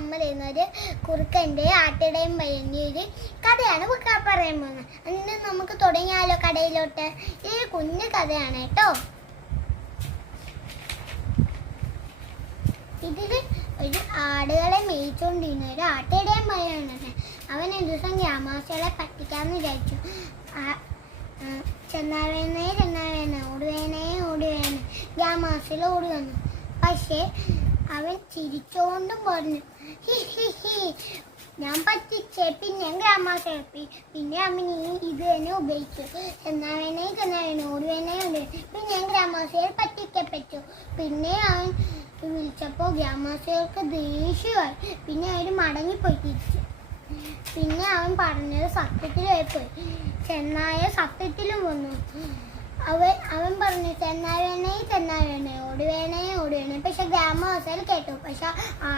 അമ്മ തരുന്ന ഒരു കുറുക്കൻ്റെയും ആട്ടയുടെയും പയ്യൻ്റെ ഒരു കഥയാണ് പറയാൻ പോകുന്നത്. അതിന് നമുക്ക് തുടങ്ങിയാലോ കടയിലോട്ട്. ഇത് കുഞ്ഞു കഥയാണ് കേട്ടോ. ഇതിൽ ഒരു ആടുകളെ മേയിച്ചുകൊണ്ടിരുന്ന ഒരു ആട്ടയുടെയും പയ്യനാണ്. അവൻ ഒരു ദിവസം ഗ്രാമവാസികളെ പറ്റിക്കാമെന്ന് വിചാരിച്ചു. ചെന്നാവേനെ ഓടുവേനെ ഗ്രാമവാസികൾ ഓടി വന്നു. പക്ഷേ അവൻ ചിരിച്ചോണ്ടും പറഞ്ഞു, ഹി ഹി ഹി, ഞാൻ പറ്റിച്ചേ. പിന്നെ ഗ്രാമവാസികൾ പിന്നെ അവൻ ഇത് തന്നെ ഉപയോഗിച്ചു. ചെന്നാവേനെ ഓടുവേനെ പിന്നെ ഗ്രാമവാസികൾ പറ്റിക്കപ്പെട്ടു. പിന്നെ അവൻ വിളിച്ചപ്പോൾ ഗ്രാമവാസികൾക്ക് ദേഷ്യമായി. പിന്നെ അവർ മടങ്ങിപ്പോയി തിരിച്ചു. പിന്നെ അവൻ പറഞ്ഞത് സത്യത്തിലായി പോയി. ചെന്നായ സത്യത്തിലും വന്നു. അവൻ പറഞ്ഞു, ചെന്നാവേണേ ഓടുവേണേ. പക്ഷെ ഗ്രാമവാസികൾ കേട്ടു. പക്ഷെ